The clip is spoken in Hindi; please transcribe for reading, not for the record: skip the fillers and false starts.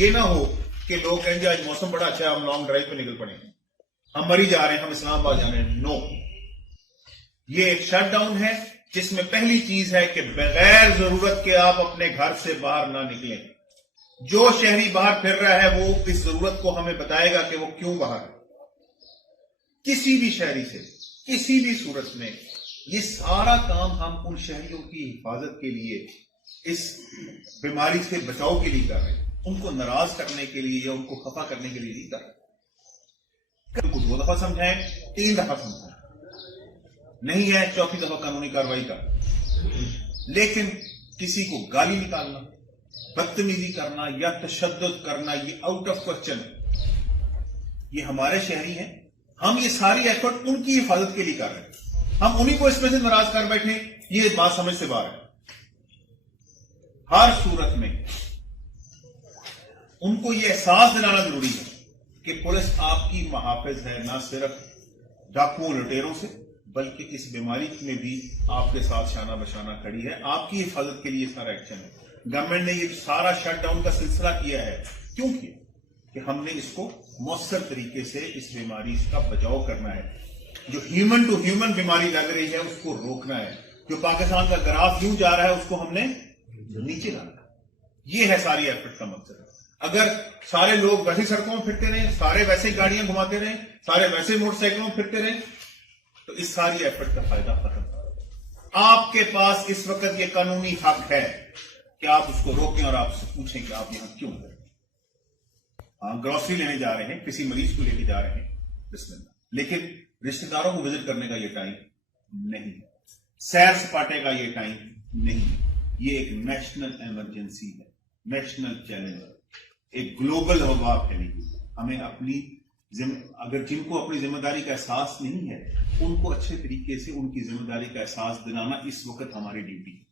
ये ना हो कि लोग कहेंगे आज मौसम बड़ा अच्छा है, हम लॉन्ग ड्राइव पे निकल पड़े, हम मरी जा रहे हैं, हम इस्लामाबाद जा रहे हैं। नो, ये एक शटडाउन है जिसमें पहली चीज है कि बगैर जरूरत के आप अपने घर से बाहर ना निकलें। जो शहरी बाहर फिर रहा है वो इस जरूरत को हमें बताएगा कि वो क्यों बाहर है। किसी भी शहरी से किसी भी सूरत में ये सारा काम हम उन शहरियों की हिफाजत के लिए, इस बीमारी से बचाव के लिए कर रहे हैं, उनको नाराज करने के लिए या उनको खफा करने के लिए नहीं कर रहे। उनको 2 दफा समझाएं, 3 दफा समझाएं, नहीं है 4थी दफा कानूनी कार्रवाई कर। लेकिन किसी को गाली निकालना, बदतमीजी करना या तशद्दुद करना, ये आउट ऑफ क्वेश्चन है। ये हमारे शहरी हैं, हम ये सारी एफर्ट उनकी हिफाजत के लिए कर रहे हैं। हम उन्हीं को इसमें से नाराज कर बैठे, ये बात समझ से बाहर है। हर सूरत में उनको ये एहसास दिलाना जरूरी है कि पुलिस आपकी मुहाफिज है, ना सिर्फ डाकुओं लुटेरों से, बल्कि इस बीमारी में भी आपके साथ शाना बशाना खड़ी है। आपकी हिफाजत के लिए सारा एक्शन है। गवर्नमेंट ने ये सारा शटडाउन का सिलसिला किया है, क्यों किया? कि हमने इसको मौसर तरीके से इस बीमारी का बचाव करना है। जो ह्यूमन टू ह्यूमन बीमारी लग रही है उसको रोकना है। जो पाकिस्तान का ग्राफ यूं जा रहा है उसको हमने नीचे लाना है। ये है सारी एफर्ट का मकसद। अगर सारे लोग वैसे सड़कों में फिरते रहे, सारे वैसे गाड़ियां घुमाते रहे, सारे वैसे मोटरसाइकिलों में फिरते रहे, तो इस सारी एफर्ट का फायदा खत्म। आपके पास इस वक्त ये कानूनी हक है कि आप उसको रोकें और आपसे पूछें कि आप यहां क्यों हैं। ग्रोसरी लेने जा रहे हैं, किसी मरीज को लेके जा रहे हैं, बिस्मिल्लाह, लेकिन रिश्तेदारों को विजिट करने का ये टाइम नहीं, सैर सपाटे का ये टाइम नहीं। ये एक नेशनल इमरजेंसी है, नेशनल चैलेंज है, एक ग्लोबल वबा फैली हुई है। हमें अपनी अगर जिनको अपनी जिम्मेदारी का एहसास नहीं है, उनको अच्छे तरीके से उनकी जिम्मेदारी का एहसास दिलाना इस वक्त हमारी ड्यूटी है।